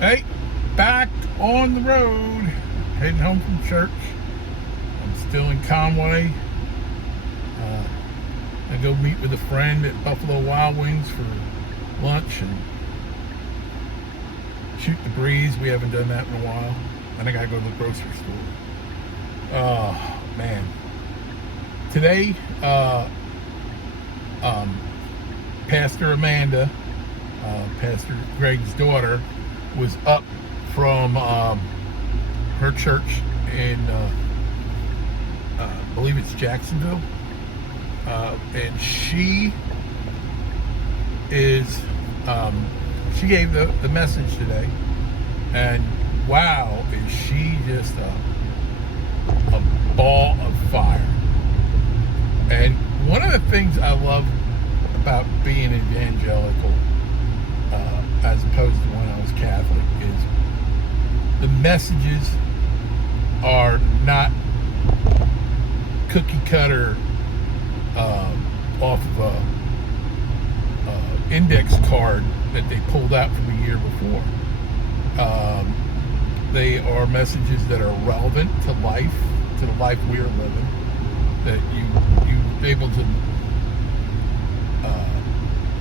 Hey, back on the road, heading home from church. I'm still in Conway. I go meet with a friend at Buffalo Wild Wings for lunch and shoot the breeze. We haven't done that in a while. Then I gotta go to the grocery store. Oh man. Today, Pastor Amanda, Pastor Greg's daughter, was up from her church in, I believe it's Jacksonville, and she is, she gave the message today, and wow, is she just a ball of fire. And one of the things I love about being evangelical, as opposed to when I was Catholic, is the messages are not cookie cutter off of a index card that they pulled out from the year before. They are messages that are relevant to life, to the life we are living, that you're able to,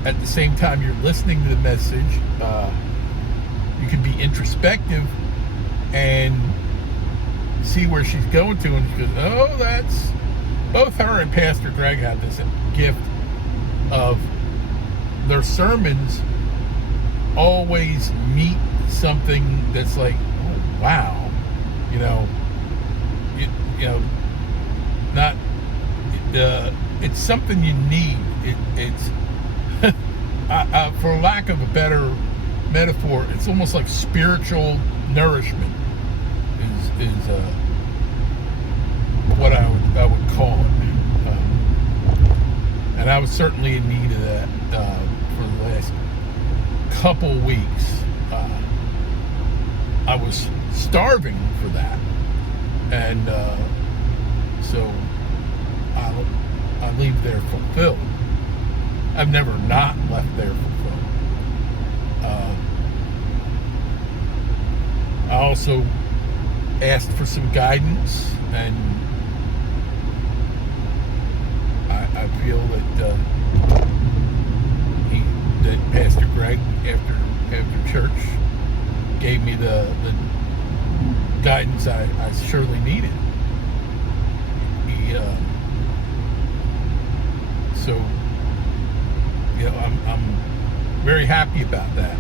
at the same time you're listening to the message, you can be introspective and see where she's going to, and she goes, oh, that's, both her and Pastor Greg have this gift of their sermons always meet something that's like, oh, wow, not, it's something you need. It's for lack of a better metaphor, it's almost like spiritual nourishment is what I would call it, and I was certainly in need of that for the last couple weeks. I was starving for that, and so I leave there fulfilled. I've never not left there fulfilled. I also asked for some guidance, and I feel that that Pastor Greg, after church, gave me the guidance I surely needed. So I'm very happy about that.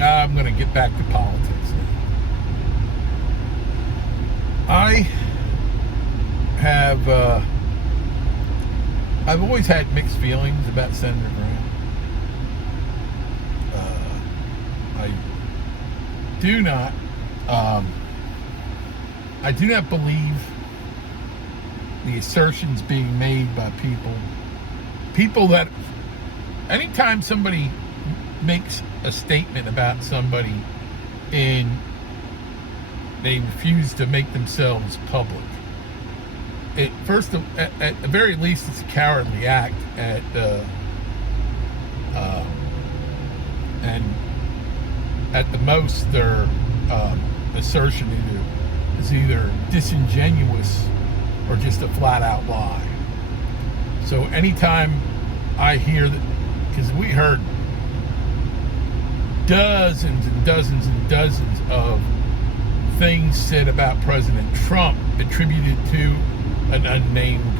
I'm going to get back to politics now. I've always had mixed feelings about Senator Graham. I do not believe the assertions being made by people that anytime somebody makes a statement about somebody and they refuse to make themselves public, at the very least, it's a cowardly act. And at the most, their assertion is either disingenuous or just a flat-out lie. So anytime I hear that, because we heard dozens and dozens and dozens of things said about President Trump attributed to an unnamed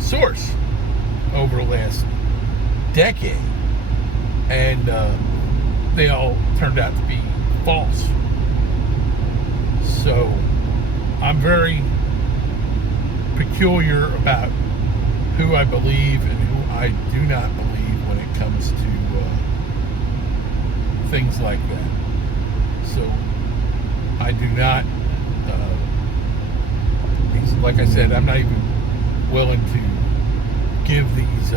source over the last decade, and they all turned out to be false. So I'm very peculiar about who I believe and who I do not believe when it comes to things like that. So I do not, like I said, I'm not even willing to give these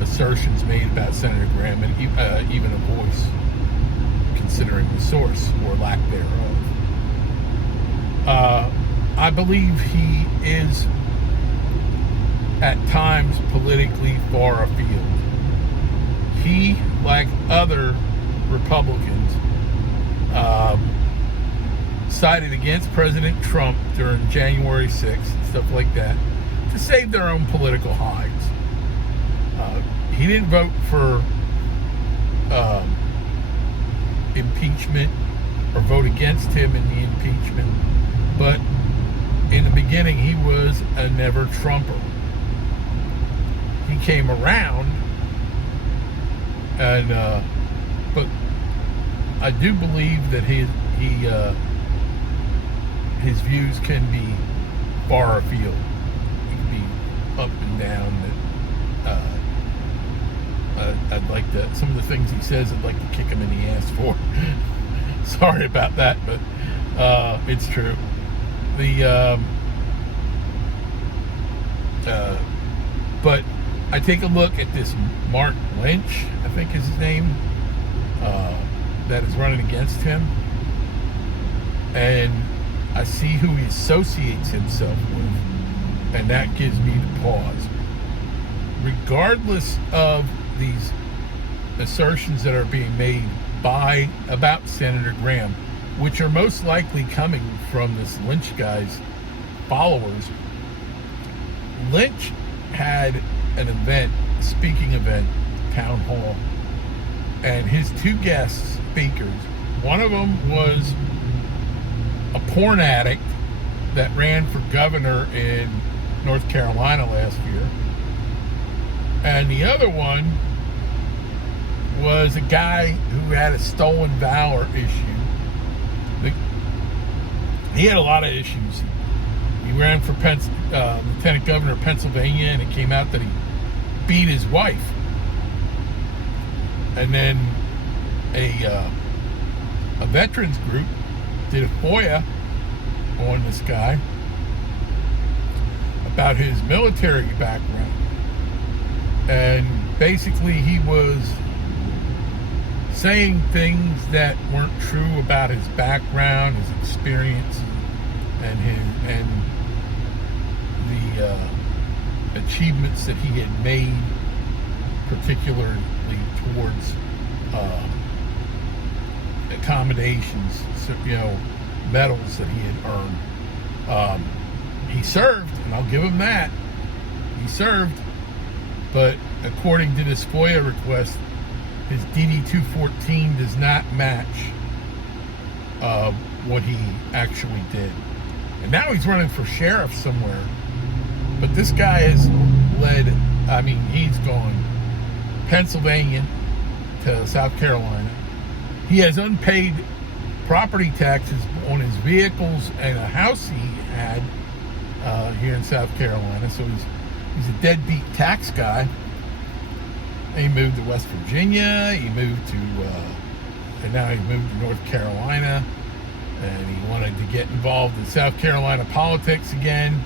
assertions made about Senator Graham and even a voice, considering the source or lack thereof. I believe he is at times politically far afield. He, like other Republicans, sided against President Trump during January 6th and stuff like that to save their own political hides. He didn't vote for impeachment or vote against him in the impeachment, but in the beginning he was a never Trumper. He came around, and but I do believe that his views can be far afield. He can be up and down. I'd like to, some of the things he says, I'd like to kick him in the ass for. Sorry about that, but it's true. But I take a look at this Mark Lynch, I think is his name, that is running against him, and I see who he associates himself with, and that gives me the pause. Regardless of these assertions that are being made about Senator Graham, which are most likely coming from this Lynch guy's followers. Lynch had an event, a speaking event, town hall, and his two guest speakers, one of them was a porn addict that ran for governor in North Carolina last year, and the other one was a guy who had a stolen valor issue. He had a lot of issues. He ran for lieutenant governor of Pennsylvania, and it came out that he beat his wife. And then a veterans group did a FOIA on this guy about his military background. And basically he was saying things that weren't true about his background, his experience, and the achievements that he had made, particularly towards accommodations, medals that he had earned. He served, and I'll give him that. He served, but according to this FOIA request, his DD-214 does not match what he actually did. And now he's running for sheriff somewhere. But this guy has he's gone Pennsylvania to South Carolina. He has unpaid property taxes on his vehicles and a house he had here in South Carolina. So he's a deadbeat tax guy. He moved to West Virginia. He moved to, and now he moved to North Carolina. And he wanted to get involved in South Carolina politics again.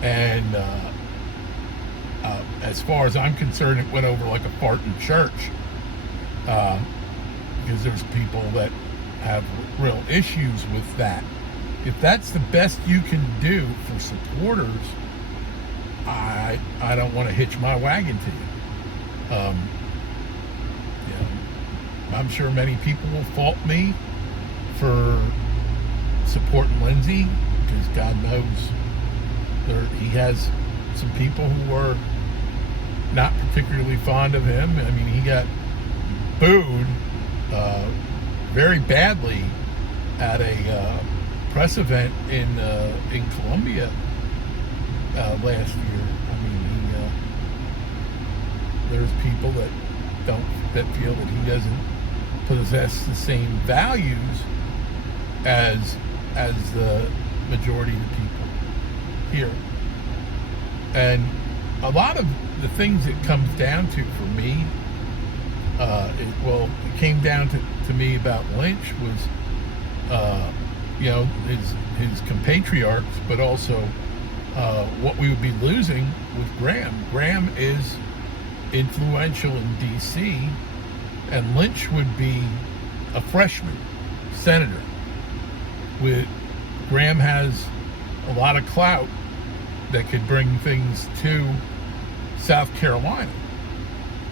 And as far as I'm concerned, it went over like a fart in church. Because there's people that have real issues with that. If that's the best you can do for supporters, I don't want to hitch my wagon to you. I'm sure many people will fault me for supporting Lindsey, because God knows he has some people who are not particularly fond of him. I mean, he got booed very badly at a press event in Columbia last year. I mean, there's people that feel that he doesn't possess the same values as the majority of the people here. And a lot of the things it comes down to for me, it came down to me about Lynch was, his compatriots, but also what we would be losing with Graham. Graham is influential in D.C., and Lynch would be a freshman senator. Graham has a lot of clout that could bring things to South Carolina.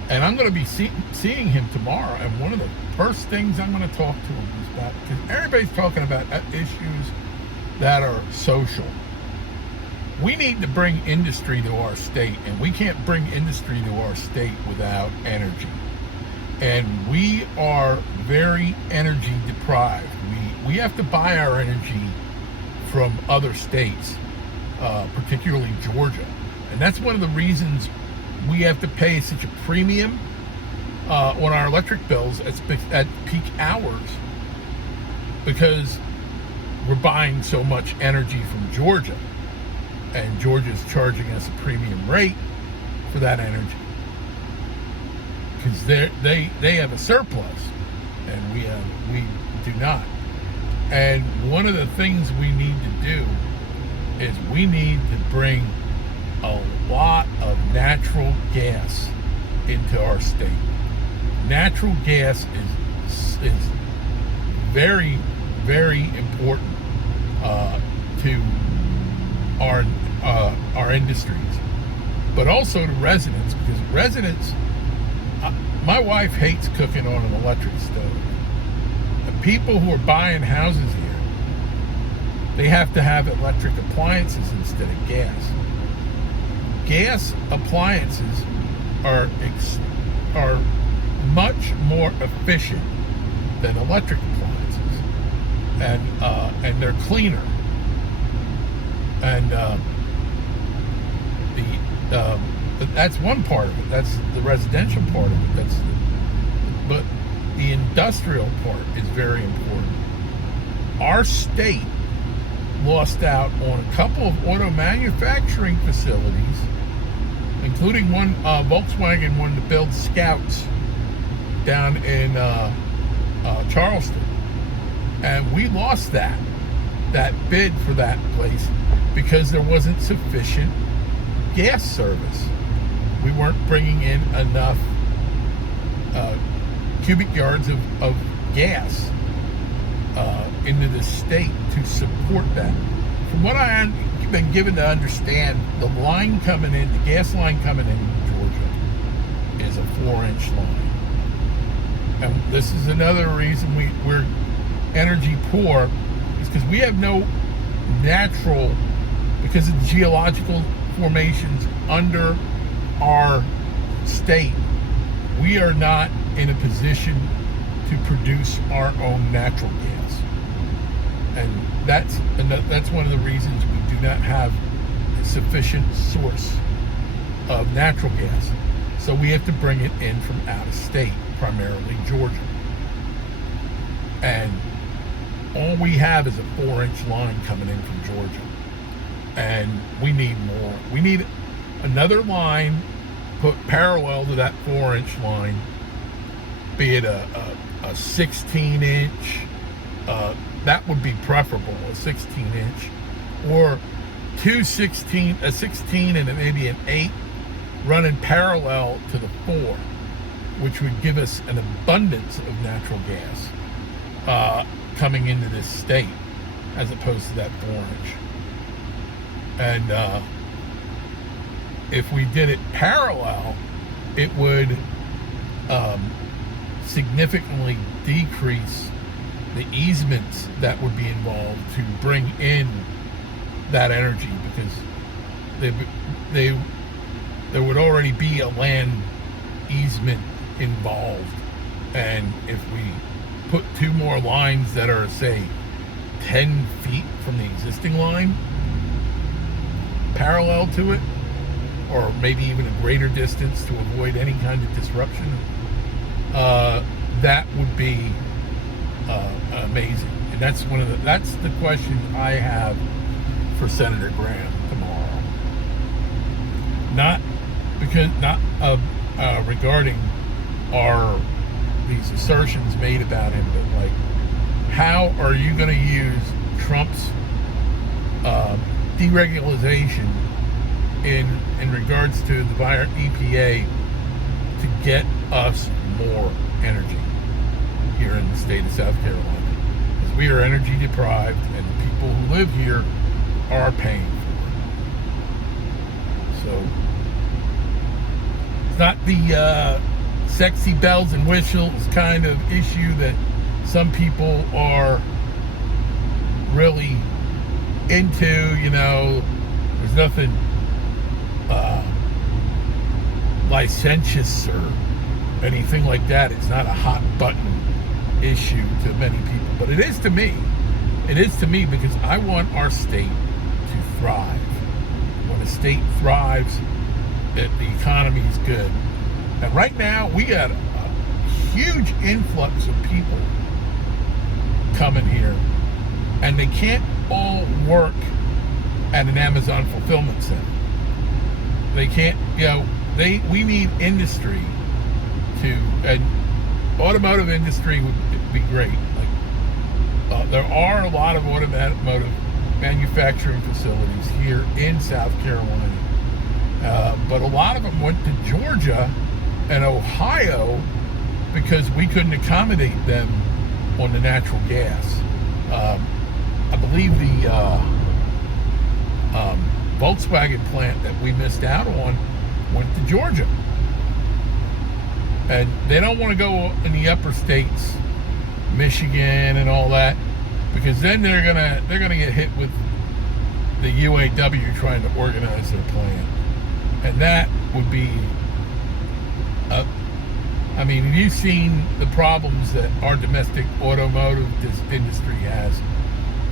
And I'm going to be seeing him tomorrow. And one of the first things I'm going to talk to him is about, because everybody's talking about issues that are social. We need to bring industry to our state, and we can't bring industry to our state without energy. And we are very energy deprived. We have to buy our energy from other states, particularly Georgia. And that's one of the reasons we have to pay such a premium on our electric bills at peak hours, because we're buying so much energy from Georgia, and Georgia's charging us a premium rate for that energy because they have a surplus and we do not. And one of the things we need to do is we need to bring a lot of natural gas into our state. Natural gas is very, very important to our industries, but also to residents, because residents, my wife hates cooking on an electric stove. The people who are buying houses here, they have to have electric appliances instead of gas. Gas appliances are much more efficient than electric appliances, and they're cleaner. And but that's one part of it. That's the residential part of it. But the industrial part is very important. Our state lost out on a couple of auto manufacturing facilities, including one Volkswagen wanted to build Scouts down in Charleston, and we lost that bid for that place because there wasn't sufficient gas service. We weren't bringing in enough cubic yards of gas into the state to support that. From what I've been given to understand, the line coming in, the gas line coming in Georgia, is a 4-inch line. And this is another reason we're energy poor, is because we have no natural, because of the geological formations under our state, we are not in a position to produce our own natural gas. And that's one of the reasons we do not have a sufficient source of natural gas. So we have to bring it in from out of state, primarily Georgia. And all we have is a 4-inch line coming in from Georgia. And we need more. We need another line put parallel to that 4-inch line, be it a 16-inch, that would be preferable, a 16-inch, or a 16 and maybe an 8 running parallel to the 4, which would give us an abundance of natural gas coming into this state, as opposed to that 4-inch. And if we did it parallel, it would significantly decrease the easements that would be involved to bring in that energy, because there would already be a land easement involved. And if we put 2 more lines that are, say, 10 feet from the existing line parallel to it, or maybe even a greater distance to avoid any kind of disruption, that would be amazing. And that's the question I have for Senator Graham tomorrow. Not regarding these assertions made about him, but like, how are you going to use Trump's deregulation in regards to the EPA to get us more energy here in the state of South Carolina? Because we are energy deprived, and the people who live here are paying for it. So It's not the sexy bells and whistles kind of issue that some people are really into. You know, there's nothing licentious or anything like that. It's not a hot button issue to many people, but it is to me. It is to me because I want our state to thrive. When a state thrives, the economy is good. And right now, we got a huge influx of people coming here, and they can't all work at an Amazon fulfillment center. They can't, we need industry and automotive industry would be great. Like, there are a lot of automotive manufacturing facilities here in South Carolina, but a lot of them went to Georgia and Ohio because we couldn't accommodate them on the natural gas. I believe the Volkswagen plant that we missed out on went to Georgia, and they don't want to go in the upper states, Michigan and all that, because then they're gonna get hit with the UAW trying to organize their plant, and that would be I mean, have you seen the problems that our domestic automotive industry has,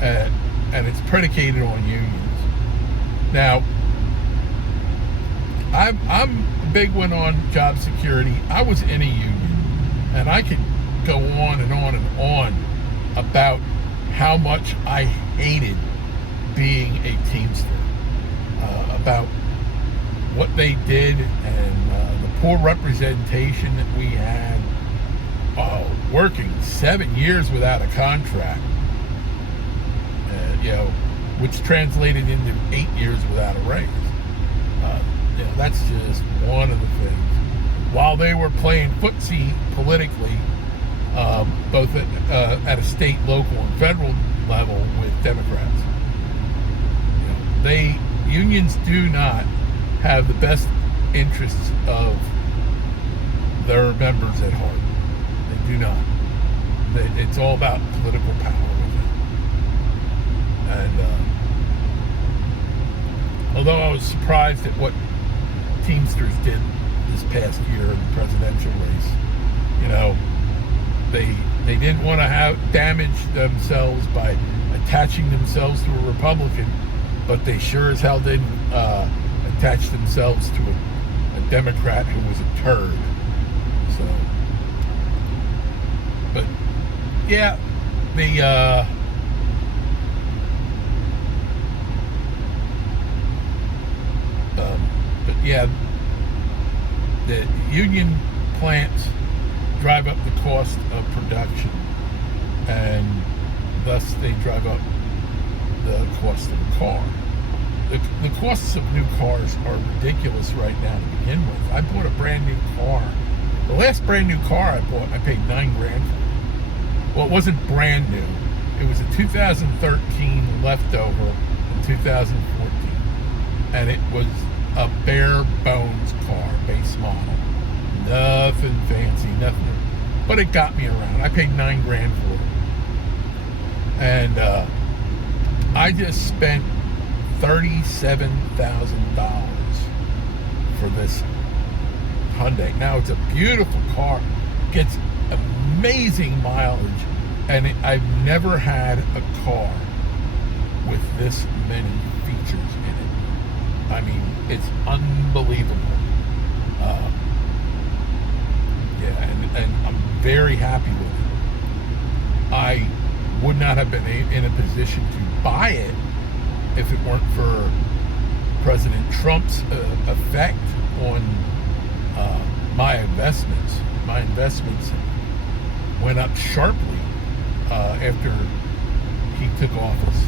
and it's predicated on unions. Now, I'm a big one on job security. I was in a union, and I could go on and on and on about how much I hated being a Teamster, about what they did and the poor representation that we had, working 7 years without a contract, which translated into 8 years without a raise. That's just one of the things. While they were playing footsie politically, both at a state, local, and federal level with Democrats, unions do not have the best interests of their members at heart. They do not. It's all about political power with it. And although I was surprised at what Teamsters did this past year in the presidential race, they didn't want to damage themselves by attaching themselves to a Republican, but they sure as hell didn't attach themselves to a Democrat who was a turd. So, but yeah, the union plants drive up the cost of production, and thus they drive up the cost of a car. The costs of new cars are ridiculous right now to begin with. I bought a brand new car. The last brand new car I bought, I paid $9,000 for. Well, it wasn't brand new. It was a 2013 leftover in 2014, and it was a bare bones car, base model, nothing fancy, nothing. But it got me around. I paid $9,000 for it, and I just spent $37,000 for this Hyundai. Now, it's a beautiful car, gets amazing mileage, and I've never had a car with this many features in it. I mean, it's unbelievable. And I'm very happy with it. I would not have been in a position to buy it if it weren't for President Trump's effect on my investments. My investments went up sharply after he took office,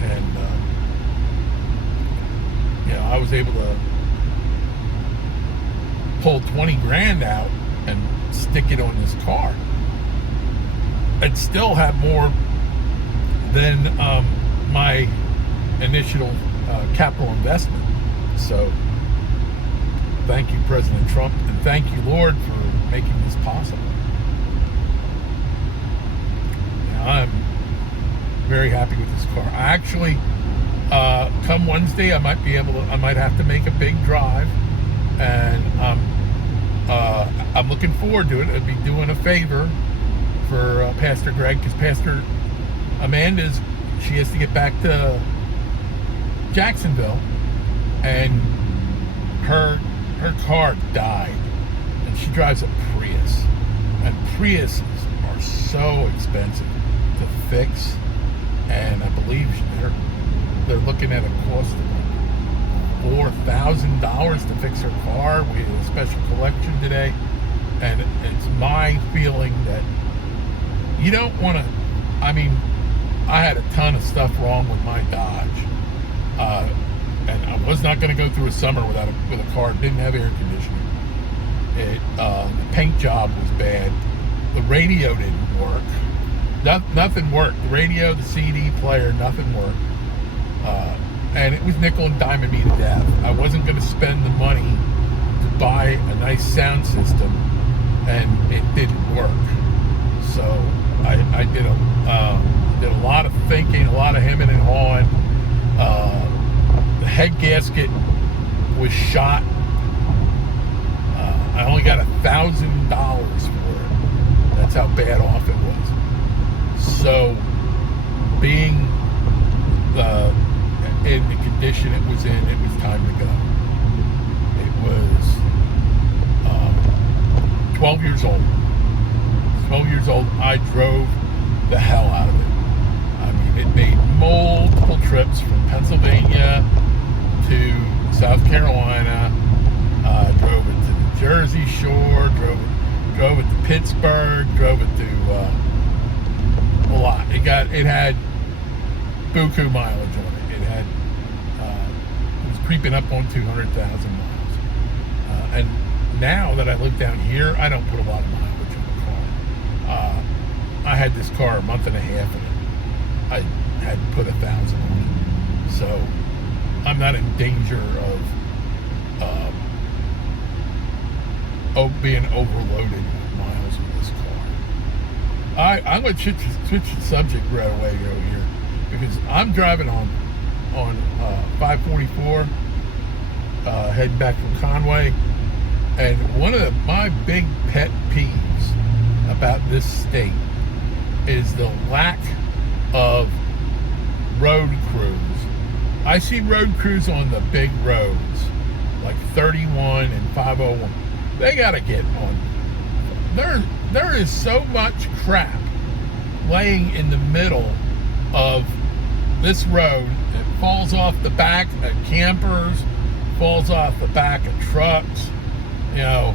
and I was able to pull $20,000 out and stick it on this car. I'd still have more than my initial capital investment. So thank you, President Trump, and thank you, Lord, for making this possible. And I'm very happy with this car. I actually, come Wednesday, I might have to make a big drive, and I'm looking forward to it. I'd be doing a favor for Pastor Greg, because Pastor Amanda's, she has to get back to Jacksonville, and her car died, and she drives a Prius, and Priuses are so expensive to fix, and I believe they're looking at a cost of $4,000 to fix her car. We had a special collection today, and it's my feeling that you don't want to. I mean, I had a ton of stuff wrong with my Dodge, and I was not going to go through a summer with a car that didn't have air conditioning. The paint job was bad. The radio didn't work. Nothing worked. The radio, the CD player, nothing worked. And it was nickel and diming me to death. I wasn't going to spend the money to buy a nice sound system, and it didn't work. So I did a lot of thinking, a lot of hemming and hawing. The head gasket was shot. I only got $1,000 for it. That's how bad off it was. So, being in the condition it was in, it was time to go. It was 12 years old. 12 years old, I drove the hell out of it. I mean, it made multiple trips from Pennsylvania to South Carolina. Drove it to the Jersey Shore, drove it to Pittsburgh, drove it to a lot. It had buku mileage on it. It was creeping up on 200,000 miles. And now that I live down here, I don't put a lot of mileage on the car. I had this car a month and a half, and I had put 1,000 on it. So I'm not in danger of being overloaded with miles with this car. I'm going to switch the subject right away over here, because I'm driving on 544 heading back from Conway, and one of my big pet peeves about this state is the lack of road crews. I see road crews on the big roads like 31 and 501. They gotta get on. There is so much crap laying in the middle of this road. It falls off the back of campers, falls off the back of trucks. You know,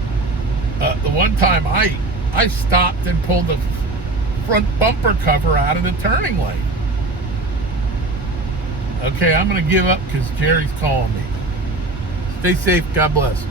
the one time I stopped and pulled the front bumper cover out of the turning lane. Okay, I'm going to give up because Jerry's calling me. Stay safe. God bless.